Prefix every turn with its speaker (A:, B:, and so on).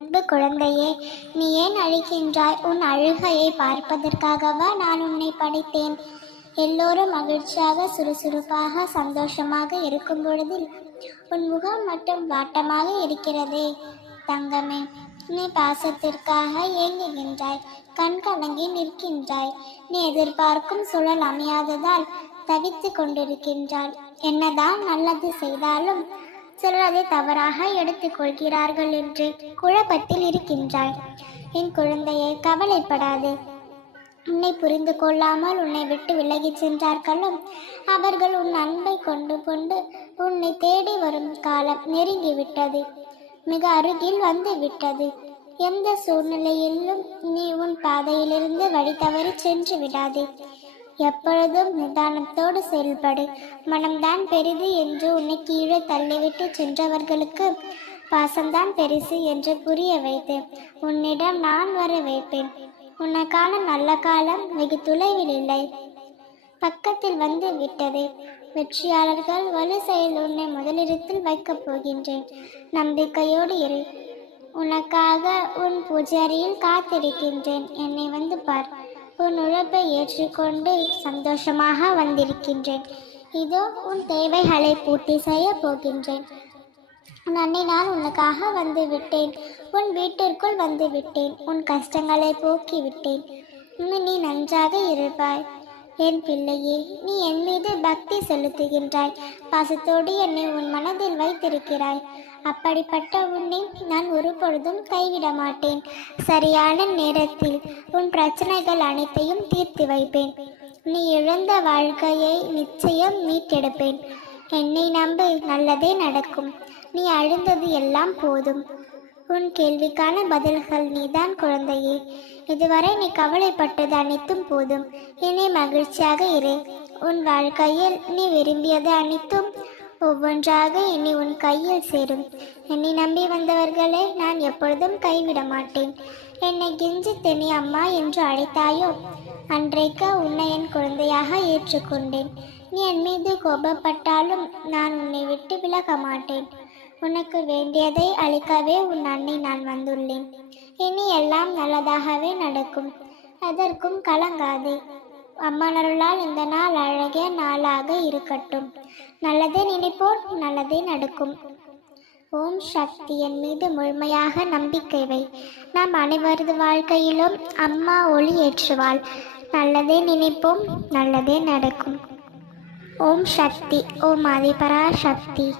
A: அன்பு குழந்தையே நீ ஏன் அழிக்கின்றாய் உன் அழுகையை பார்ப்பதற்காகவா நான் உன்னை படைத்தேன்? எல்லோரும் மகிழ்ச்சியாக சுறுசுறுப்பாக சந்தோஷமாக இருக்கும் பொழுதில் உன் முகம் மட்டும் வாட்டமாக இருக்கிறதே. தங்கமே நீ பாசத்திற்காக ஏங்குகின்றாய் கண் கலங்கி நிற்கின்றாய். நீ எதிர்பார்க்கும் சூழல் அமையாததால் தவித்து கொண்டிருக்கின்றாய். என்னதான் நல்லது செய்தாலும் சிலர் அதை தவறாக எடுத்துக்கொள்கிறார்கள் என்று குழப்பத்தில் இருக்கின்றாய். என் குழந்தையை கவலைப்படாது. உன்னை புரிந்து கொள்ளாமல் உன்னை விட்டு விலகிச் சென்றார்களும் அவர்கள் உன் அன்பை கொண்டு கொண்டு உன்னை தேடி வரும் காலம் நெருங்கிவிட்டது. மிக அருகில் வந்து விட்டது எந்த சூழ்நிலையிலும் நீ உன் பாதையிலிருந்து வழி தவறி சென்று விடாதே. எப்பொழுதும் நிதானத்தோடு செயல்படு. மனம்தான் பெரிது என்று உன்னை கீழே தள்ளிவிட்டு சென்றவர்களுக்கு பாசம்தான் பெரிசு என்று புரிய வைத்து உன்னிடம் நான் வர வைப்பேன். உனக்கான நல்ல காலம் வெகு தொலைவில் இல்லை. பக்கத்தில் வந்து விட்டது. வெற்றியாளர்கள் வலு செயல் உன்னை முதலிடத்தில் வைக்கப் போகின்றேன். நம்பிக்கையோடு இரு. உனக்காக உன் பூஜாரியில் காத்திருக்கின்றேன். என்னை வந்து பார். உன் உழைப்பை ஏற்றுக்கொண்டு சந்தோஷமாக வந்திருக்கின்றேன். இதோ உன் தேவைகளை பூர்த்தி செய்ய போகின்றேன். நன்னை நான் உனக்காக வந்து விட்டேன் உன் வீட்டிற்குள் வந்து விட்டேன் உன் கஷ்டங்களை போக்கி விட்டேன் இனி நீ நன்றாக இருப்பாய். என் பிள்ளையே நீ என் மீது பக்தி செலுத்துகின்றாய். பாசத்தோடு என்னை உன் மனதில் வைத்திருக்கிறாய். அப்படிப்பட்ட உன்னை நான் ஒரு பொழுதும் கைவிட மாட்டேன். சரியான நேரத்தில் உன் பிரச்சனைகள் அனைத்தையும் தீர்த்து வைப்பேன். நீ இழந்த வாழ்க்கையை நிச்சயம் மீட்டெடுப்பேன். என்னை நம்பு நல்லதே நடக்கும். நீ அழுந்தது எல்லாம் போதும். உன் கேள்விக்கான பதில்கள் நீதான் குழந்தையே. இதுவரை நீ கவலைப்பட்டது அனைத்தும் போதும். இனி மகிழ்ச்சியாக இரு. உன் வாழ்க்கையில் நீ விரும்பியது அனைத்தும் ஒவ்வொன்றாக இனி உன் கையில் சேரும். என்னை நம்பி வந்தவர்களை நான் எப்பொழுதும் கைவிட மாட்டேன். என்னை கிஞ்சி தெனி அம்மா என்று அழைத்தாயோ? அன்றைக்கு உன்னை என் குழந்தையாக ஏற்றுக்கொண்டேன். நீ என் மீது கோபப்பட்டாலும் நான் உன்னை விட்டு விலக மாட்டேன். உனக்கு வேண்டியதை அளிக்கவே உன் அன்னை நான் வந்துள்ளேன். இனி எல்லாம் நல்லதாகவே நடக்கும். அதற்கும் கலங்காதே. அம்மனருளால் இந்த நாள் அழகிய நாளாக இருக்கட்டும். நல்லதே நினைப்போர் நல்லதே நடக்கும். ஓம் சக்தி என் மீது முழுமையாக நம்பிக்கை வை. நாம் அனைவரது வாழ்க்கையிலும் அம்மா ஒளி ஏற்றுவாள். நல்லதே நினைப்போம் நல்லதே நடக்கும். ஓம் சக்தி ஓம் ஆதிபரா சக்தி